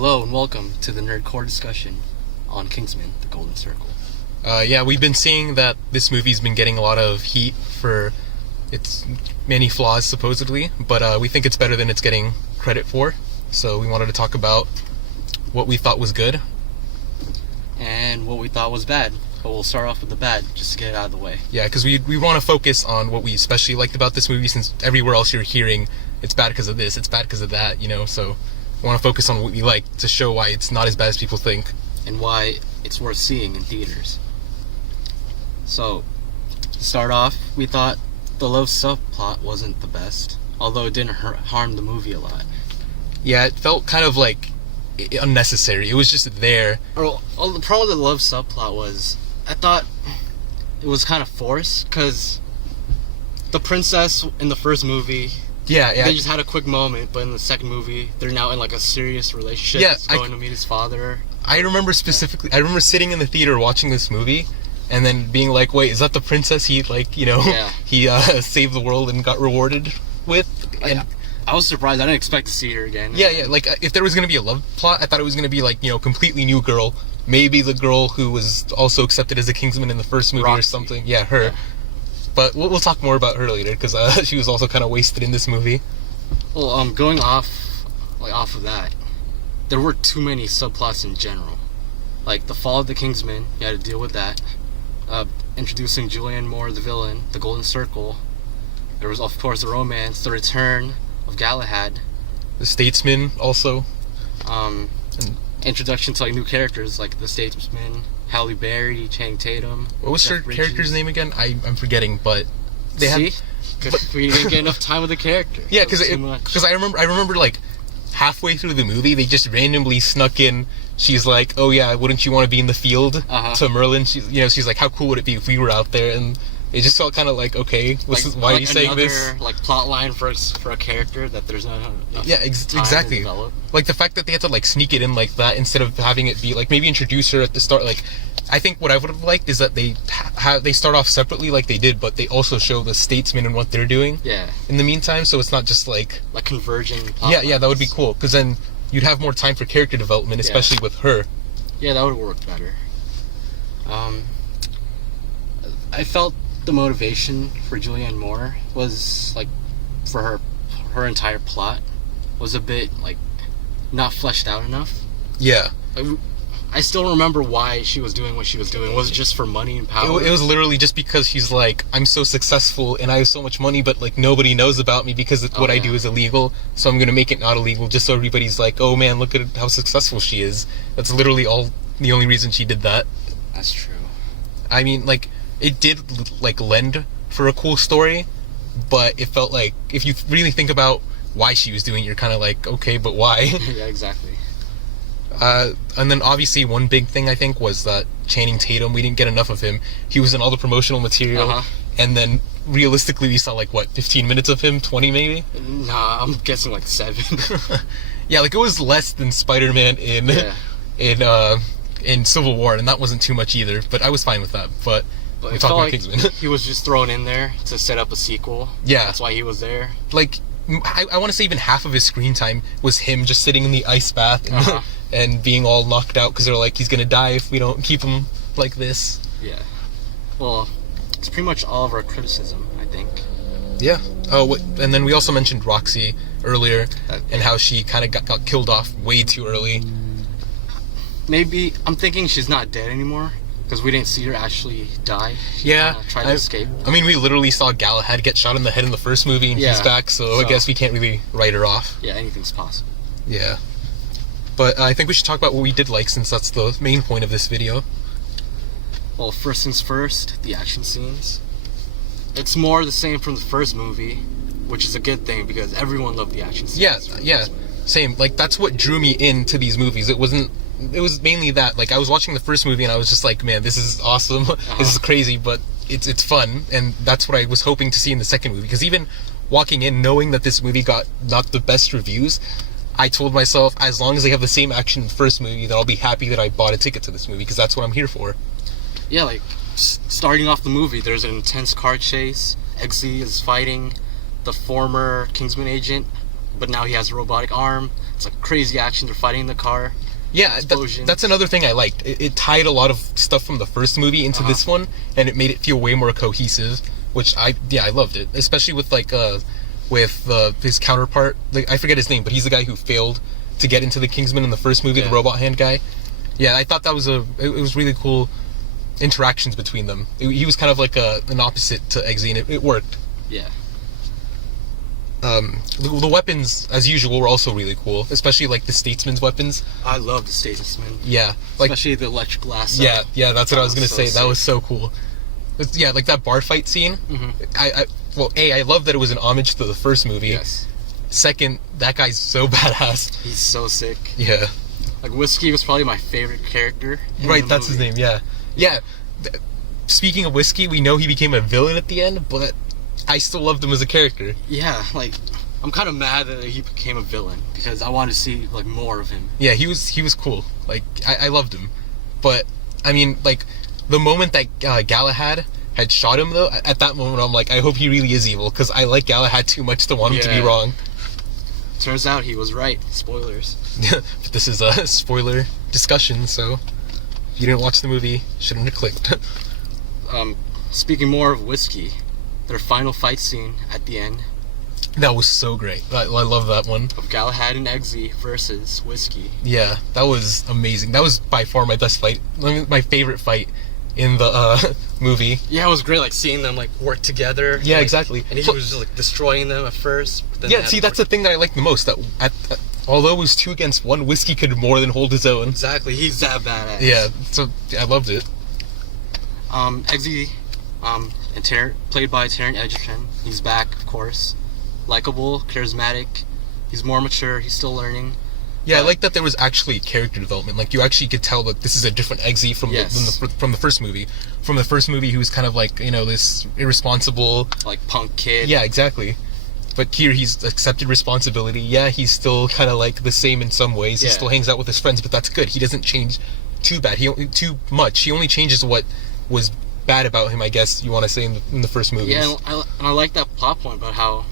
Hello and welcome to the Nerdcore discussion on Kingsman, The Golden Circle. We've been seeing that this movie's been getting a lot of heat for its many flaws, supposedly, but we think it's better than it's getting credit for, so we wanted to talk about what we thought was good. And what we thought was bad, but we'll start off with the bad, just to get it out of the way. Yeah, because we want to focus on what we especially liked about this movie, since everywhere else you're hearing, it's bad because of this, it's bad because of that, so we want to focus on what we like to show why it's not as bad as people think. And why it's worth seeing in theaters. So, to start off, we thought the love subplot wasn't the best, although it didn't harm the movie a lot. Yeah, it felt kind of like unnecessary. It was just there. Well, the problem with the love subplot was, I thought it was kind of forced, because the princess in the first movie, they just had a quick moment, but in the second movie, they're now in like a serious relationship. Yeah, He's going to meet his father. I remember specifically, I remember sitting in the theater watching this movie, and then being like, wait, is that the princess he, he saved the world and got rewarded with? And I was surprised. I didn't expect to see her again. Yeah, like, if there was going to be a love plot, I thought it was going to be, like, completely new girl. Maybe the girl who was also accepted as a Kingsman in the first movie or something. Yeah, her. Yeah. But we'll talk more about her later, because she was also kind of wasted in this movie. Well, going off of that, there were too many subplots in general. Like, the fall of the Kingsman, you had to deal with that. Introducing Julianne Moore, the villain, the Golden Circle. There was, of course, the romance, the return of Galahad. The Statesman, also. Introduction to, new characters, like the Statesman, Halle Berry, Channing Tatum. What was her character's name again? I'm forgetting, but they had... We didn't get enough time with the character. Yeah, because I remember, like, halfway through the movie, they just randomly snuck in. She's like, "Oh yeah, wouldn't you want to be in the field?" To Merlin. She's like, "How cool would it be if we were out there?" And it just felt kind of like, okay, why are you saying this? Another plot line for a character that there's not enough time exactly. to develop. Like the fact that they had to sneak it in like that instead of having it be maybe introduce her at the start. I think what I would have liked is that they start off separately like they did, but they also show the Statesman and what they're doing. Yeah. In the meantime, so it's not just like converging. Yeah, that would be cool, because then you'd have more time for character development, especially with her. Yeah, that would work better. I felt the motivation for Julianne Moore was for her entire plot was a bit not fleshed out enough. Yeah. I still remember why she was doing what she was doing. Was it just for money and power? It was literally just because she's like, I'm so successful and I have so much money, but nobody knows about me because what I do is illegal, so I'm gonna make it not illegal just so everybody's like, oh man, look at how successful she is. That's literally the only reason she did that. That's true. I mean, it did lend for a cool story, but it felt like if you really think about why she was doing it, you're kind of like, okay, but why? Yeah, exactly. And then obviously one big thing I think was that Channing Tatum, we didn't get enough of him. He was in all the promotional material, and then realistically we saw 15 minutes of him, 20 maybe? Nah, I'm guessing 7. Yeah, it was less than Spider-Man in Civil War, and that wasn't too much either, but I was fine with that. But we talked about Kingsman. He was just thrown in there to set up a sequel. Yeah. That's why he was there. I want to say even half of his screen time was him just sitting in the ice bath and being all knocked out because they're like, he's going to die if we don't keep him like this. Yeah. Well, it's pretty much all of our criticism, I think. Yeah. Oh, and then we also mentioned Roxy earlier and how she kind of got killed off way too early. Maybe, I'm thinking she's not dead anymore, because we didn't see her actually die. She tried to escape. I mean, we literally saw Galahad get shot in the head in the first movie, and he's back, so I guess we can't really write her off. Yeah, anything's possible. Yeah. But I think we should talk about what we did like, since that's the main point of this video. Well, first things first, the action scenes. It's more the same from the first movie, which is a good thing, because everyone loved the action scenes. Yeah, same. That's what drew me into these movies. It was mainly that. I was watching the first movie and I was just like, man, this is awesome. This is crazy, but it's fun. And that's what I was hoping to see in the second movie. Because even walking in, knowing that this movie got not the best reviews, I told myself, as long as they have the same action in the first movie, then I'll be happy that I bought a ticket to this movie, because that's what I'm here for. Yeah, starting off the movie, there's an intense car chase. Eggsy is fighting the former Kingsman agent, but now he has a robotic arm. It's like crazy action. They're fighting in the car. Yeah, Explosions. that's another thing I liked. It tied a lot of stuff from the first movie into this one, and it made it feel way more cohesive, which I loved it. Especially with his counterpart. I forget his name, but he's the guy who failed to get into the Kingsman in the first movie, the robot hand guy. Yeah, I thought that was it was really cool interactions between them. He was kind of like an opposite to Eggsy, and it worked. Yeah. The weapons, as usual, were also really cool, especially like the Statesman's weapons. I love the Statesman. Yeah, Especially the electric lasso. Yeah, that's what I was gonna say. sick. That was so cool. Yeah, like that bar fight scene. I love that it was an homage to the first movie. Yes. Second, that guy's so badass. He's so sick. Yeah. Like, Whisky was probably my favorite character. Right, that's his name. Yeah. Speaking of Whisky, we know he became a villain at the end, but I still loved him as a character. Yeah, like, I'm kind of mad that he became a villain because I wanted to see like more of him. Yeah, he was cool. Like, I loved him, but I mean, like, the moment that Galahad had shot him, though, at that moment I'm like, I hope he really is evil, because I like Galahad too much to want him to be wrong. Turns out he was right. Spoilers. But this is a spoiler discussion, so if you didn't watch the movie, shouldn't have clicked. Speaking more of Whisky, their final fight scene at the end That was so great. I love that one. of Galahad and Eggsy versus Whisky. Yeah, that was amazing. That was by far my best fight, my favorite fight in the movie. Yeah, it was great, like seeing them like work together. Yeah, like, exactly. And he was just like destroying them at first. But then Yeah, see, that's the thing that I like the most. That although it was 2 against 1, Whisky could more than hold his own. exactly. He's that badass. Yeah, so I loved it. Eggsy, and played by Taron Egerton. He's back, of course. Likable, charismatic. He's more mature. He's still learning. Yeah, I like that there was actually character development. Like, you actually could tell that this is a different Eggsy from from the first movie. From the first movie, he was kind of like, this irresponsible, Like punk kid. Yeah, exactly. But here he's accepted responsibility. Yeah, he's still kind of like the same in some ways. He Yeah. still hangs out with his friends, but that's good. He doesn't change too much. He only changes what was bad about him, I guess you want to say, in the first movies. Yeah, and I like that plot point about how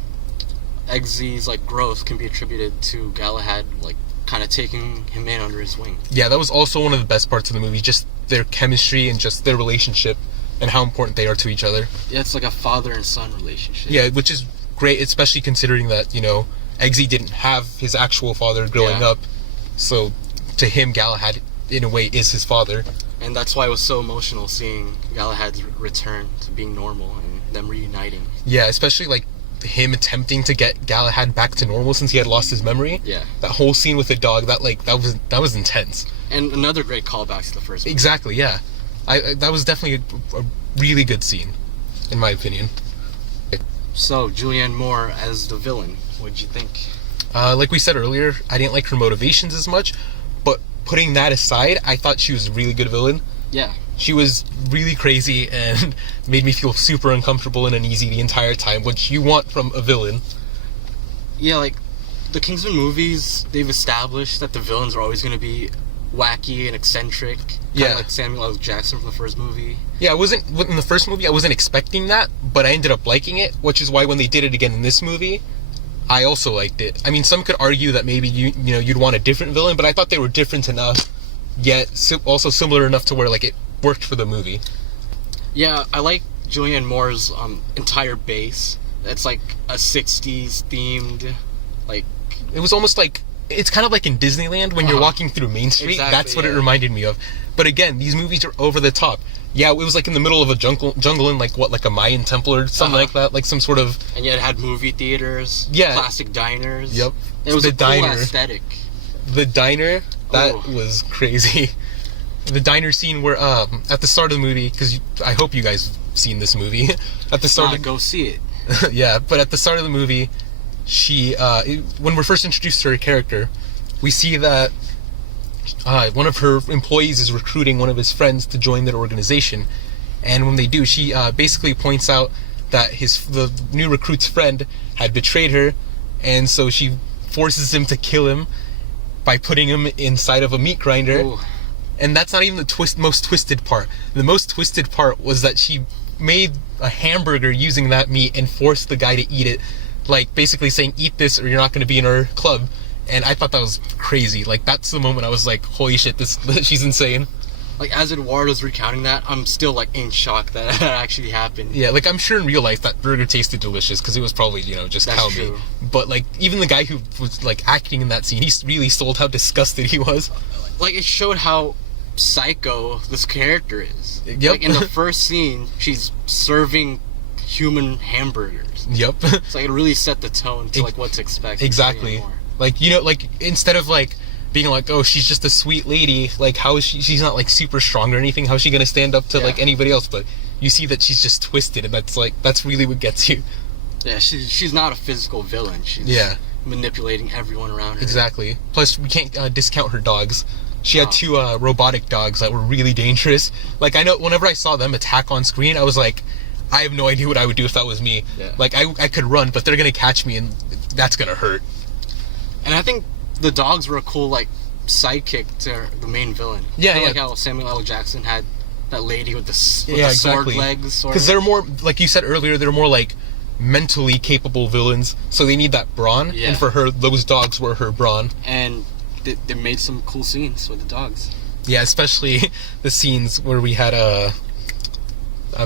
Eggsy's like growth can be attributed to Galahad like kind of taking him in under his wing. Yeah, that was also one of the best parts of the movie. Just their chemistry and just their relationship and how important they are to each other. Yeah, it's like a father and son relationship. Yeah, which is great, especially considering that, Eggsy didn't have his actual father growing up. So, to him, Galahad, in a way, is his father. And that's why it was so emotional seeing Galahad's return to being normal and them reuniting. Yeah, especially, like, him attempting to get Galahad back to normal since he had lost his memory. Yeah. That whole scene with the dog, that was intense. And another great callback to the first movie. Exactly, yeah. That was definitely a really good scene, in my opinion. So, Julianne Moore as the villain, what'd you think? Like we said earlier, I didn't like her motivations as much, but putting that aside, I thought she was a really good villain. Yeah. She was really crazy and made me feel super uncomfortable and uneasy the entire time, which you want from a villain. Yeah, like, the Kingsman movies, they've established that the villains are always going to be wacky and eccentric. Kinda like Samuel L. Jackson from the first movie. Yeah, in the first movie, I wasn't expecting that, but I ended up liking it, which is why when they did it again in this movie, I also liked it. I mean, some could argue that maybe you'd want a different villain, but I thought they were different enough, yet also similar enough to where, like, it worked for the movie. Yeah, I like Julianne Moore's entire base. It's like a 60s themed, like... It was almost like, it's kind of like in Disneyland when you're walking through Main Street. Exactly, That's what it reminded me of. But again, these movies are over the top. Yeah, it was like in the middle of a jungle in like a Mayan temple or something like that, like some sort of... And yet it had movie theaters, classic diners. Yep. It was the a cool diner. aesthetic. The diner, that was crazy. The diner scene where, at the start of the movie, because I hope you guys have seen this movie. At the start Go see it. Yeah, but at the start of the movie, she, when we're first introduced to her character, we see that one of her employees is recruiting one of his friends to join their organization. And when they do, she basically points out that the new recruit's friend had betrayed her, and so she forces him to kill him by putting him inside of a meat grinder. Ooh. And that's not even the most twisted part. The most twisted part was that she made a hamburger using that meat and forced the guy to eat it, like basically saying, eat this or you're not going to be in our club. And I thought that was crazy. Like, that's the moment I was like, holy shit, she's insane. Like, as Eduardo's recounting that, I'm still, like, in shock that that actually happened. Yeah, like, I'm sure in real life that burger tasted delicious because it was probably, just That's cow true. meat. But, like, even the guy who was, like, acting in that scene, he really sold how disgusted he was. Like, it showed how psycho this character is. Yep. Like, in the first scene, she's serving human hamburgers. Yep. It's like, it really set the tone to, like, what to expect. Exactly. Like, like, instead of, like, being like, oh, she's just a sweet lady, like, how is she's not, like, super strong or anything, how's she gonna stand up to, like, anybody else? But you see that she's just twisted, and that's really what gets you. Yeah, she's not a physical villain. She's manipulating everyone around her. Exactly. Plus, we can't discount her dogs. She had two robotic dogs that were really dangerous. Like, I know whenever I saw them attack on screen, I was like, I have no idea what I would do if that was me. Yeah. Like, I could run, but they're gonna catch me, and that's gonna hurt. And I think the dogs were a cool, like, sidekick to the main villain. Yeah, Like how Samuel L. Jackson had that lady with the sword exactly. legs. Because they're more, like you said earlier, they're more, like, mentally capable villains, so they need that brawn. Yeah. And for her, those dogs were her brawn. And they made some cool scenes with the dogs. Yeah, especially the scenes where we had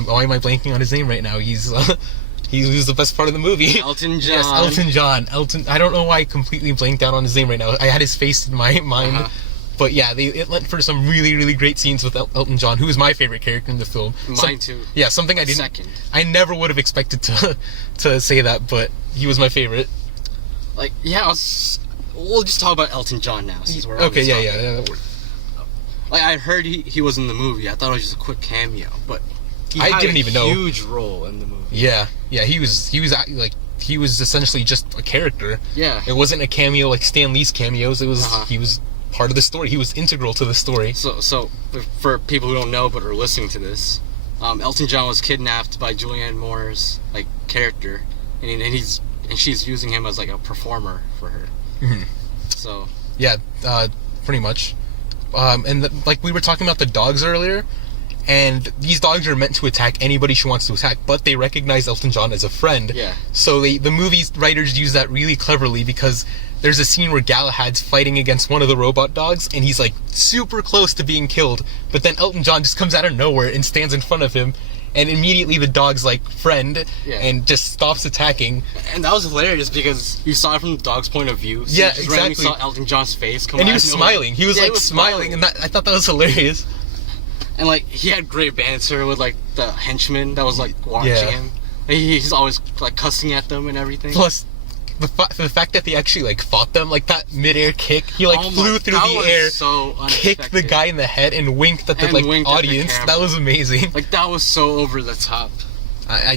why am I blanking on his name right now? He was the best part of the movie. Elton John. Yes, Elton John. I don't know why I completely blanked out on his name right now. I had his face in my mind. But yeah, it went for some really, really great scenes with Elton John, who is my favorite character in the film. Mine too. Yeah, something I didn't... Second. I never would have expected to say that, but he was my favorite. Like, yeah, we'll just talk about Elton John now, since we're on Okay, this topic. yeah. That works. Like, I heard he was in the movie. I thought it was just a quick cameo, but I didn't even know. Huge role in the movie. Yeah, he was essentially just a character. Yeah. It wasn't a cameo like Stan Lee's cameos. It was he was part of the story. He was integral to the story. So for people who don't know but are listening to this, Elton John was kidnapped by Julianne Moore's like character, and she's using him as like a performer for her. Mm-hmm. So yeah, pretty much. And like we were talking about the dogs earlier. And these dogs are meant to attack anybody she wants to attack, but they recognize Elton John as a friend. Yeah. So the movie's writers use that really cleverly because there's a scene where Galahad's fighting against one of the robot dogs, and he's like super close to being killed, but then Elton John just comes out of nowhere and stands in front of him, and immediately the dog's like friend and just stops attacking. And that was hilarious because you saw it from the dog's point of view. So yeah, you just exactly. randomly saw Elton John's face come out. And he was smiling. He was like smiling, and I thought that was hilarious. And like he had great banter with like the henchman that was like watching him. And he's always like cussing at them and everything. Plus, the fact that they actually like fought them, like that midair kick, he like flew through the air, so kicked the guy in the head, and winked at the audience. That was amazing. Like that was so over the top.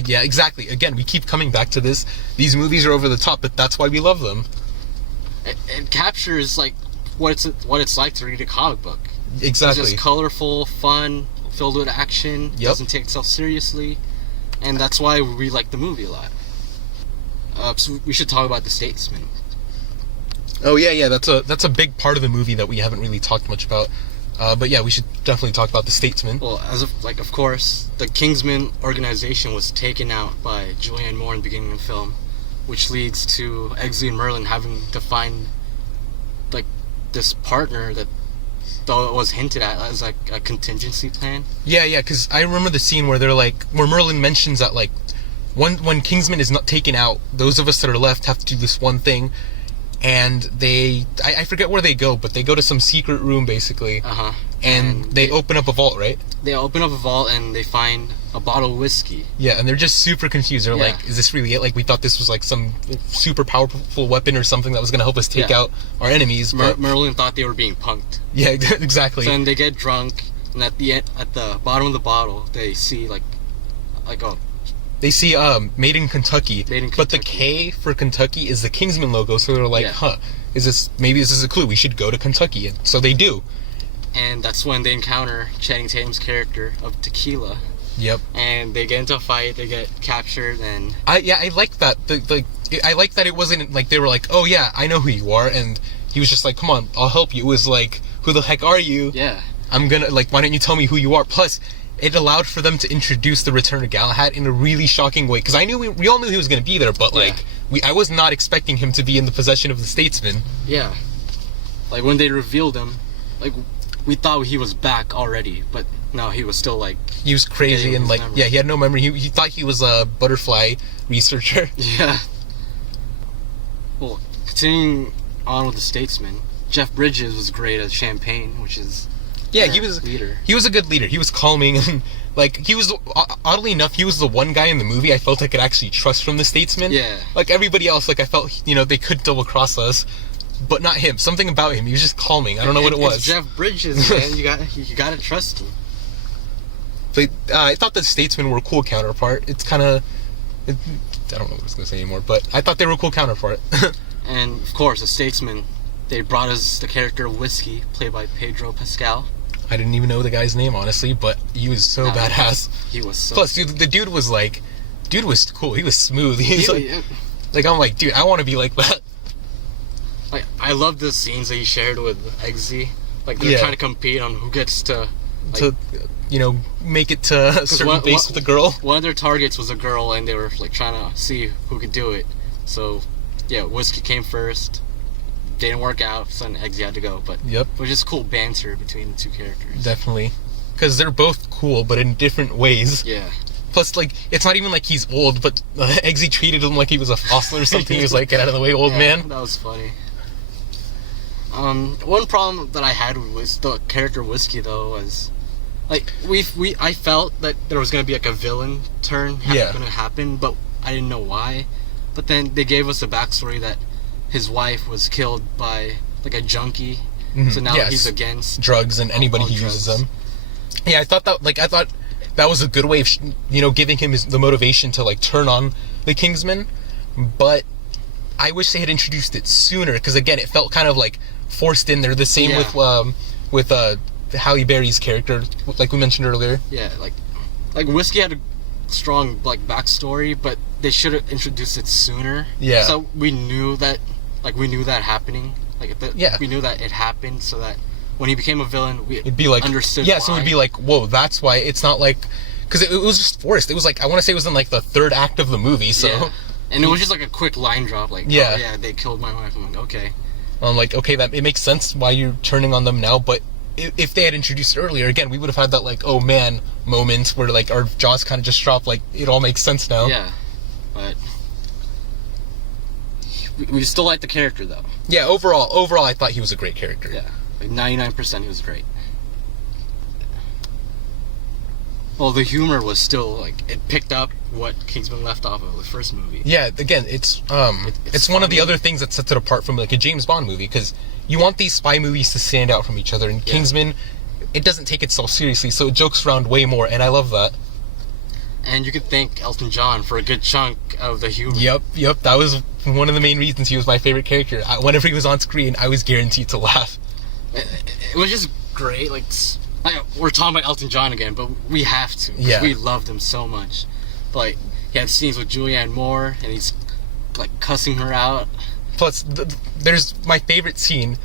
Yeah, exactly. Again, we keep coming back to this. These movies are over the top, but that's why we love them. It captures like what it's like to read a comic book. Exactly. It's just colorful, fun, filled with action. Doesn't take itself seriously, and that's why we like the movie a lot. So we should talk about the Statesman. Oh yeah, that's a big part of the movie that we haven't really talked much about. But yeah, we should definitely talk about the Statesman. Well, of course, the Kingsman organization was taken out by Julianne Moore in the beginning of the film, which leads to Xylina and Merlin having to find like this partner that. Though it was hinted at as like a contingency plan. Yeah, because I remember the scene where where Merlin mentions that like when Kingsman is not taken out, those of us that are left have to do this one thing, and I forget where they go, but they go to some secret room basically. And they open up a vault, right? They open up a vault and they find a bottle of whiskey. Yeah, and they're just super confused. They're like, is this really it? Like, we thought this was like some super powerful weapon or something that was going to help us take out our enemies. Merlin thought they were being punked. Yeah, exactly. So then they get drunk, and at the bottom of the bottle, they see They see Made in Kentucky. But the K for Kentucky is the Kingsman logo, so they're like, maybe this is a clue. We should go to Kentucky. And so they do. And that's when they encounter Channing Tatum's character of Tequila. Yep. And they get into a fight, they get captured, and... I like that. I like that it wasn't like they were like, oh yeah, I know who you are, and he was just like, come on, I'll help you. It was like, who the heck are you? Yeah. I'm gonna, like, why don't you tell me who you are? Plus, it allowed for them to introduce the return of Galahad in a really shocking way. Because we all knew he was going to be there, but I was not expecting him to be in the possession of the Statesman. Yeah. Like when they revealed him, like we thought he was back already, but no, he was still like... He was crazy and like, memory. Yeah, he had no memory. He thought he was a butterfly researcher. Yeah. Well, continuing on with the Statesman, Jeff Bridges was great as Champagne, which is... Yeah, he was leader. He was a good leader. He was calming and like he was, oddly enough, he was the one guy in the movie I felt I could actually trust from the Statesman. Yeah. Like everybody else, like I felt, they could double cross us, but not him. Something about him. He was just calming. I don't know what it was. It's Jeff Bridges, man. You gotta trust him. But I thought the Statesmen were a cool counterpart. It's kind of, I don't know what I was gonna say anymore, but I thought they were a cool counterpart. And of course, the Statesman, they brought us the character Whisky, played by Pedro Pascal. I didn't even know the guy's name, honestly, but he was so badass. He was so... Plus, dude, the dude was cool. He was smooth. He's I'm like, dude, I want to be like that. Like, I love the scenes that he shared with Eggsy. Like, they're trying to compete on who gets to... Like, make it to a certain base with a girl. One of their targets was a girl, and they were, like, trying to see who could do it. So, yeah, Whisky came first. Didn't work out, so then Eggsy had to go, but it was just cool banter between the two characters. Definitely. Because they're both cool, but in different ways. Yeah. Plus, like, it's not even like he's old, but Eggsy treated him like he was a fossil or something. He was like, get out of the way, old man. That was funny. One problem that I had with the character Whisky, though, was... Like, I felt that there was going to be, like, a villain turn going to happen, but I didn't know why. But then they gave us a backstory that his wife was killed by, like, a junkie. Mm-hmm. So now he's against... drugs and anybody who uses them. Yeah, I thought that was a good way of, giving him the motivation to, like, turn on the Kingsman. But I wish they had introduced it sooner, because, again, it felt kind of, like, forced in there. The same with Halle Berry's character, like we mentioned earlier. Yeah, like Whisky had a strong, like, backstory, but they should have introduced it sooner. Yeah. So we knew that happening. We knew that it happened, so that when he became a villain, it'd be like, understood why. So it'd be like, whoa, that's why. It's not like... Because it was just forced. It was like, I want to say it was in, like, the third act of the movie, so... Yeah. And it was just, like, a quick line drop, like, oh, yeah, they killed my wife. I'm like, okay. I'm like, okay, it makes sense why you're turning on them now, but if they had introduced it earlier, again, we would have had that, like, oh man moment where, like, our jaws kind of just dropped, like, it all makes sense now. Yeah, but we still like the character, though. Yeah, overall, I thought he was a great character. Yeah, like 99% he was great. Well, the humor was still, like, it picked up what Kingsman left off of the first movie. Yeah, again, it's one of the other things that sets it apart from, like, a James Bond movie, because you want these spy movies to stand out from each other, and Kingsman, it doesn't take itself seriously, so it jokes around way more, and I love that. And you could thank Elton John for a good chunk of the humor. Yep, that was one of the main reasons he was my favorite character. Whenever he was on screen, I was guaranteed to laugh. It was just great, like, we're talking about Elton John again, but we have to, because we loved him so much. But, like, he had scenes with Julianne Moore, and he's, like, cussing her out. Plus, there's my favorite scene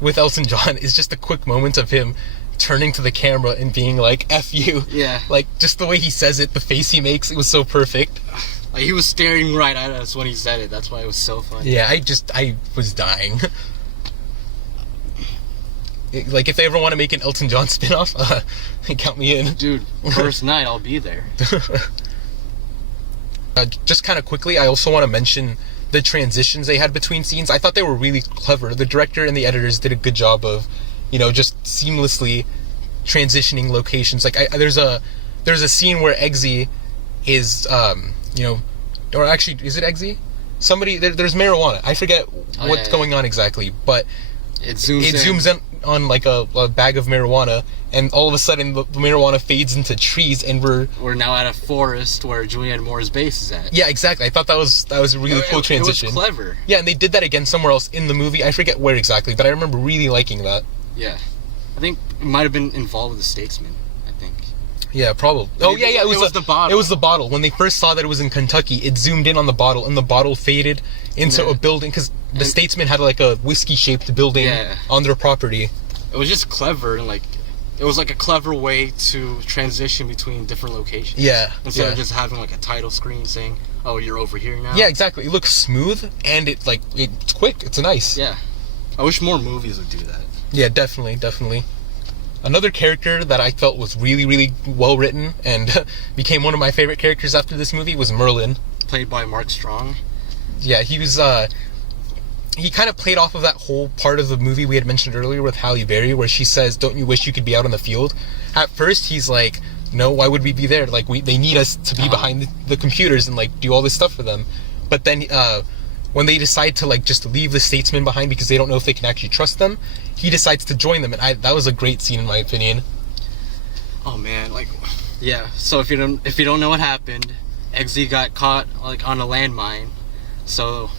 with Elton John is just a quick moment of him turning to the camera and being like, F you. Yeah. Like, just the way he says it, the face he makes, it was so perfect. Like, he was staring right at us when he said it. That's why it was so funny. Yeah, I was dying. Like, if they ever want to make an Elton John spin-off, count me in. Dude, first night, I'll be there. Just kind of quickly, I also want to mention the transitions they had between scenes. I thought they were really clever. The director and the editors did a good job of, just seamlessly transitioning locations. Like, there's a scene where Eggsy is, or actually, is it Eggsy? Somebody, there's marijuana. I forget what's going on exactly, but it zooms in on, like, a bag of marijuana, and all of a sudden the marijuana fades into trees, and we're now at a forest where Julianne Moore's base is at. Yeah, exactly. I thought that was a really cool transition. It was clever. Yeah, and they did that again somewhere else in the movie. I forget where exactly, but I remember really liking that. Yeah. I think it might have been involved with the Statesman, I think. Yeah, probably. Oh, yeah, it was the bottle. It was the bottle. When they first saw that it was in Kentucky, it zoomed in on the bottle, and the bottle faded into a building, because the Statesman had, like, a whiskey-shaped building on their property. It was just clever, and, like, it was like a clever way to transition between different locations. Yeah. Instead of just having like a title screen saying, "Oh, you're over here now." Yeah, exactly. It looks smooth and it's quick. It's nice. Yeah. I wish more movies would do that. Yeah, definitely. Another character that I felt was really, really well written and became one of my favorite characters after this movie was Merlin. Played by Mark Strong. Yeah, he was. He kind of played off of that whole part of the movie we had mentioned earlier with Halle Berry, where she says, "Don't you wish you could be out on the field?" At first, he's like, "No, why would we be there? Like, they need us to be behind the computers and like do all this stuff for them." But then, when they decide to like just leave the Statesman behind because they don't know if they can actually trust them, he decides to join them, and that was a great scene in my opinion. Oh man, like, yeah. So if you don't know what happened, Eggsy got caught like on a landmine. So,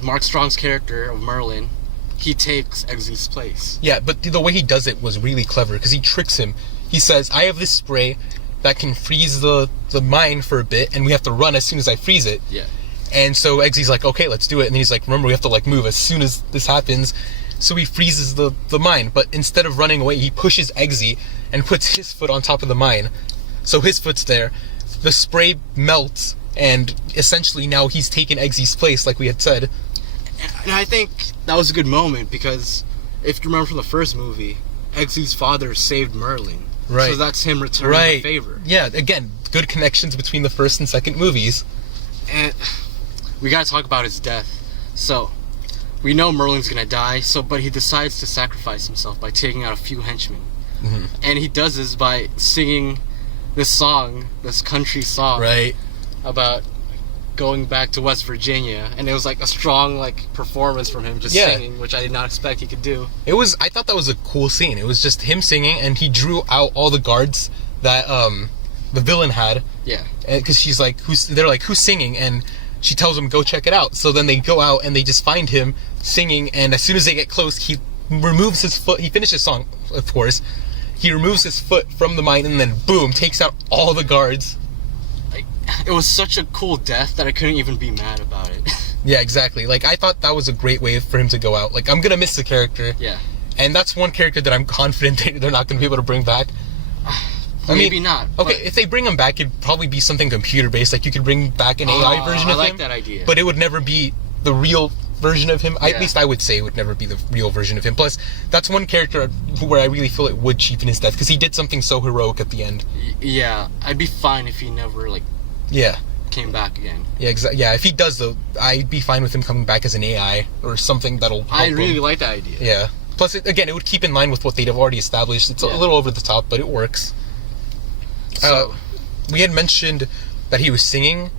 Mark Strong's character of Merlin, he takes Eggsy's place. Yeah, but the way he does it was really clever because he tricks him. He says, "I have this spray that can freeze the mine for a bit, and we have to run as soon as I freeze it." Yeah. And so Eggsy's like, "Okay, let's do it." And then he's like, "Remember, we have to like move as soon as this happens." So he freezes the mine, but instead of running away, he pushes Eggsy and puts his foot on top of the mine. So his foot's there. The spray melts, and essentially now he's taken Eggsy's place, like we had said. And I think that was a good moment because if you remember from the first movie, Eggsy's father saved Merlin. Right. So that's him returning the favor. Yeah, again, good connections between the first and second movies. And we gotta talk about his death. So, we know Merlin's gonna die, but he decides to sacrifice himself by taking out a few henchmen. Mm-hmm. And he does this by singing this song, this country song. Right. About going back to West Virginia, and it was like a strong like performance from him just singing, which I did not expect he could do. I thought that was a cool scene. It was just him singing, and he drew out all the guards that the villain had. Yeah. Because she's like, they're like, "Who's singing?" And she tells them, "Go check it out." So then they go out and they just find him singing, and as soon as they get close, he removes his foot. He finishes his song, of course. He removes his foot from the mine, and then boom, takes out all the guards. It was such a cool death that I couldn't even be mad about it. Yeah, exactly. Like, I thought that was a great way for him to go out. Like, I'm gonna miss the character. Yeah. And that's one character that I'm confident they're not gonna be able to bring back. Maybe not. Okay, if they bring him back, it'd probably be something computer-based. Like, you could bring back an AI version of him. I like that idea. But it would never be the real version of him. Yeah. At least I would say it would never be the real version of him. Plus, that's one character where I really feel it would cheapen his death, because he did something so heroic at the end. Yeah, I'd be fine if he never, like... Yeah. Came back again. Yeah, exactly. Yeah, if he does, though, I'd be fine with him coming back as an AI or something that'll help I really him. like that idea. Yeah. Plus, again, it would keep in line with what they'd have already established. It's a little over the top, but it works. So, we had mentioned that he was singing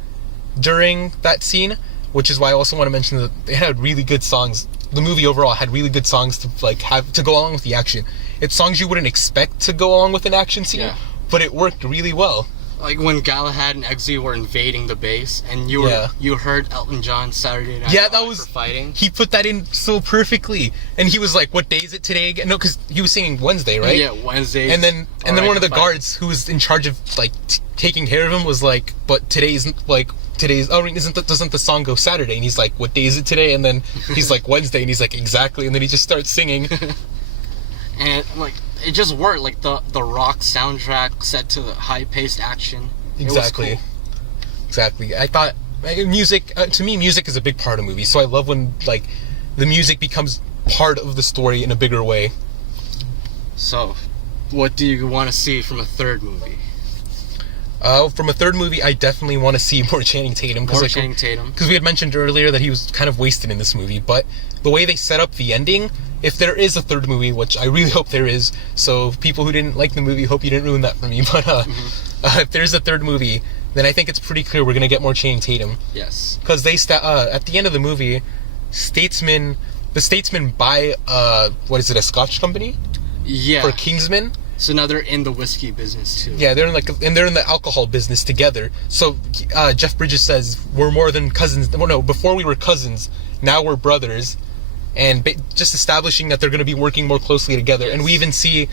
during that scene, which is why I also want to mention that they had really good songs. The movie overall had really good songs to have to go along with the action. It's songs you wouldn't expect to go along with an action scene, but it worked really well. Like when Galahad and Eggsy were invading the base, and you heard Elton John Saturday Night Live for fighting. He put that in so perfectly, and he was like, "What day is it today again?" No, because he was singing Wednesday, right? Yeah, Wednesday. And then one of the guards who was in charge of like taking care of him was like, "But doesn't the song go Saturday?" And he's like, "What day is it today?" And then he's like, "Wednesday," and he's like, "Exactly." And then he just starts singing. And like it just worked, like the rock soundtrack set to the high-paced action. Exactly. It was cool. Exactly. I thought music to me, music is a big part of movies. So I love when like the music becomes part of the story in a bigger way. So, what do you want to see from a third movie? From a third movie, I definitely want to see more Channing Tatum. More Channing Tatum. Because we had mentioned earlier that he was kind of wasted in this movie, but the way they set up the ending, if there is a third movie, which I really hope there is, so people who didn't like the movie, hope you didn't ruin that for me, but if there's a third movie, then I think it's pretty clear we're going to get more Channing Tatum. Yes. Because at the end of the movie, the Statesman buy, a Scotch company? Yeah. For Kingsman. So now they're in the whiskey business too. Yeah, they're in the alcohol business together. So Jeff Bridges says we're more than cousins. Well, no, before we were cousins, now we're brothers, and just establishing that they're going to be working more closely together. Yes. And we even see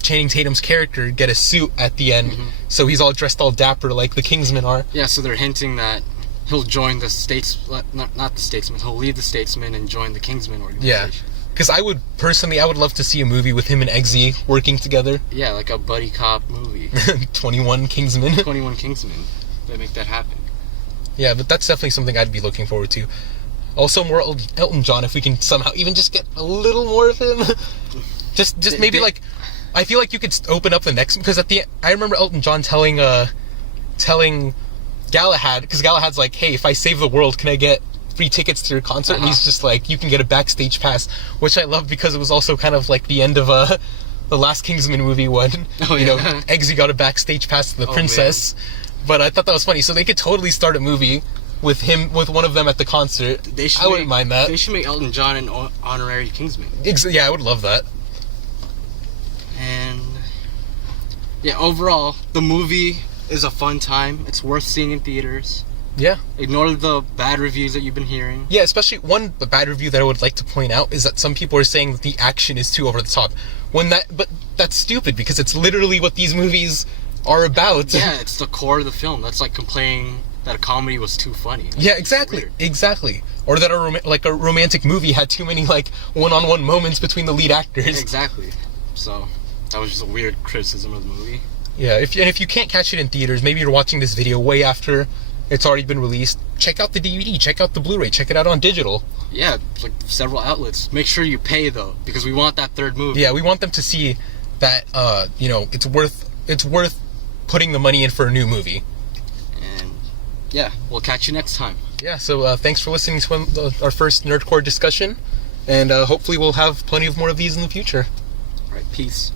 Channing Tatum's character get a suit at the end, so he's all dressed all dapper like the Kingsmen are. Yeah, so they're hinting that he'll join the not the Statesman. He'll leave the Statesman and join the Kingsman organization. Yeah. Because I would love to see a movie with him and Eggsy working together. Yeah, like a buddy cop movie. 21 Kingsman. 21 Kingsman. They make that happen. Yeah, but that's definitely something I'd be looking forward to. Also, more Elton John, if we can somehow even just get a little more of him. just maybe like, I feel like you could open up the next, because I remember Elton John telling Galahad, because Galahad's like, hey, if I save the world, can I get free tickets to your concert? And he's just like, you can get a backstage pass, which I love because it was also kind of like the end of the last Kingsman movie when Eggsy got a backstage pass to the princess. Man. But I thought that was funny. So they could totally start a movie with one of them at the concert. I wouldn't mind that. They should make Elton John an honorary Kingsman. Yeah, I would love that. And yeah, overall, the movie is a fun time. It's worth seeing in theaters. Yeah. Ignore the bad reviews that you've been hearing. Yeah, especially the bad review that I would like to point out is that some people are saying that the action is too over the top. But that's stupid because it's literally what these movies are about. Yeah, it's the core of the film. That's like complaining that a comedy was too funny. Yeah, exactly. Or that a romantic movie had too many like one-on-one moments between the lead actors. Exactly. So that was just a weird criticism of the movie. Yeah, if you can't catch it in theaters, maybe you're watching this video way after it's already been released. Check out the DVD, check out the Blu-ray, check it out on digital. Yeah, like several outlets. Make sure you pay though, because we want that third movie. Yeah, we want them to see that it's worth putting the money in for a new movie. And yeah, we'll catch you next time. Yeah, so thanks for listening to our first Nerdcore discussion, and hopefully we'll have plenty of more of these in the future. All right, peace.